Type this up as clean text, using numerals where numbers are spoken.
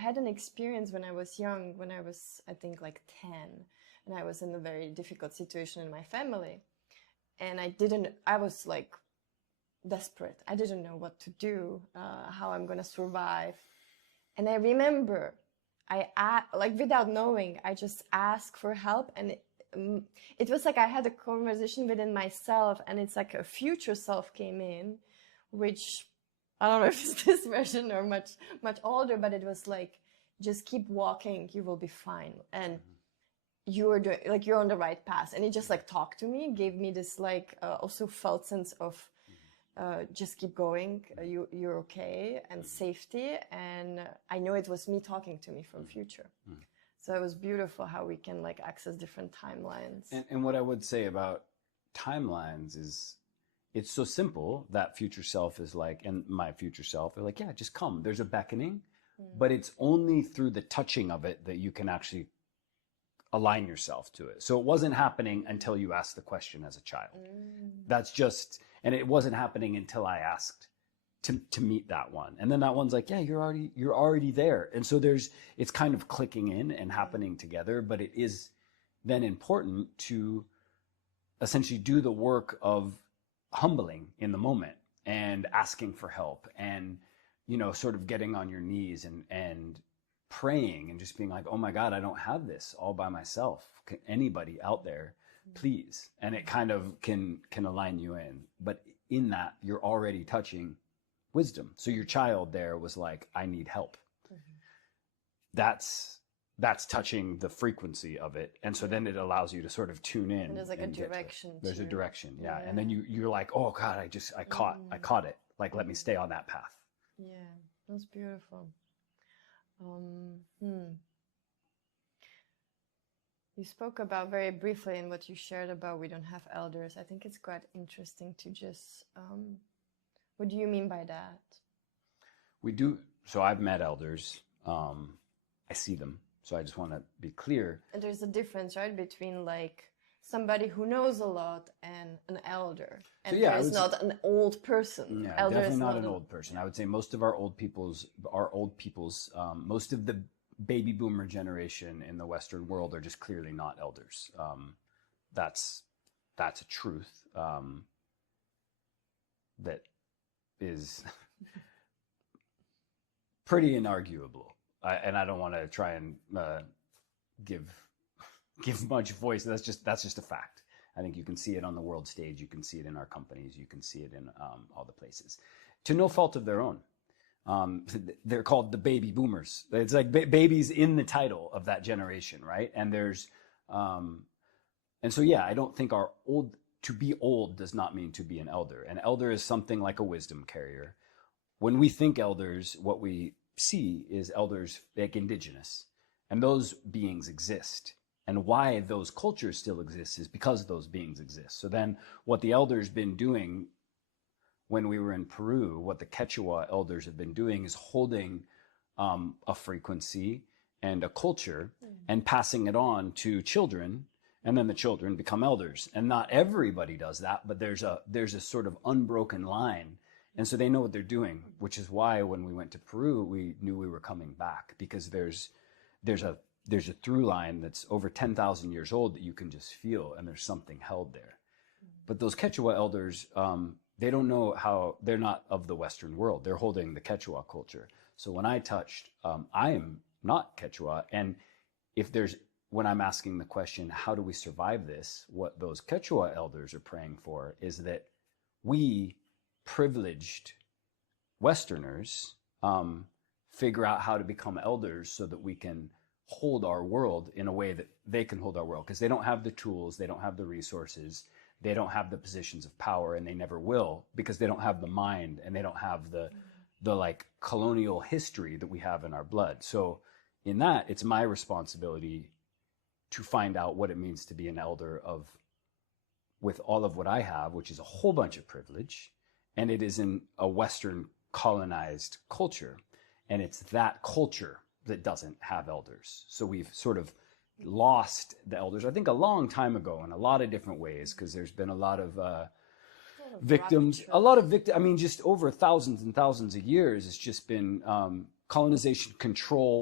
had an experience when I was young, when I was, I think, like 10, and I was in a very difficult situation in my family. And I was like desperate. I didn't know what to do, how I'm going to survive. And I remember like without knowing, I just asked for help. And it was like I had a conversation within myself, and it's like a future self came in, which I don't know if it's this version or much older, but it was like, just keep walking, you will be fine. And you're doing, like, you're on the right path. And it just like talked to me, gave me this like also felt sense of just keep going, you're okay, and safety. And I know it was me talking to me from future. So it was beautiful how we can like access different timelines. And what I would say about timelines is, it's so simple that future self is like, and my future self are like, yeah, just come. There's a beckoning, but it's only through the touching of it that you can actually align yourself to it. So it wasn't happening until you asked the question as a child. That's just, and it wasn't happening until I asked to meet that one. And then that one's like, yeah, you're already there. And so it's kind of clicking in and happening together, but it is then important to essentially do the work of humbling in the moment and asking for help, and sort of getting on your knees and praying and just being like, oh my God, I don't have this all by myself. Can anybody out there, please? And it kind of can align you in. But in that, you're already touching wisdom. So your child there was like, I need help. That's touching the frequency of it. And so then it allows you to sort of tune in. And there's like a direction. There's a direction. Yeah. And then you're like, oh God, I caught it. Like, let me stay on that path. Yeah. That's beautiful. You spoke about very briefly in what you shared about we don't have elders. I think it's quite interesting to just, what do you mean by that? We do. So I've met elders. I see them. So I just want to be clear. And there's a difference, right, between like somebody who knows a lot and an elder. And so, there's not an old person. Yeah, elder definitely not an old person. I would say most of our old peoples, most of the baby boomer generation in the Western world are just clearly not elders. That's a truth that is pretty inarguable. And I don't want to try and give much voice. That's just a fact. I think you can see it on the world stage. You can see it in our companies. You can see it in all the places, to no fault of their own. They're called the baby boomers. It's like babies in the title of that generation, right? And and so yeah, I don't think to be old does not mean to be an elder. An elder is something like a wisdom carrier. When we think elders, what we see is elders like Indigenous, and those beings exist. And why those cultures still exist is because those beings exist. So then what the elders been doing when we were in Peru, what the Quechua elders have been doing is holding a frequency and a culture and passing it on to children, and then the children become elders. And not everybody does that, but there's a sort of unbroken line. And so they know what they're doing, which is why when we went to Peru, we knew we were coming back, because there's a through line that's over 10,000 years old that you can just feel, and there's something held there. But those Quechua elders, they don't know how, they're not of the Western world. They're holding the Quechua culture. So when I touched, I am not Quechua. And when I'm asking the question, how do we survive this? What those Quechua elders are praying for is that we privileged Westerners figure out how to become elders so that we can hold our world in a way that they can hold our world, because they don't have the tools, they don't have the resources, they don't have the positions of power, and they never will, because they don't have the mind, and they don't have the like colonial history that we have in our blood. So in that, it's my responsibility to find out what it means to be an elder with all of what I have, which is a whole bunch of privilege. And it is in a Western colonized culture. And it's that culture that doesn't have elders. So we've sort of lost the elders, I think, a long time ago in a lot of different ways, because there's been a lot of victims, I mean, just over thousands and thousands of years, it's just been colonization, control,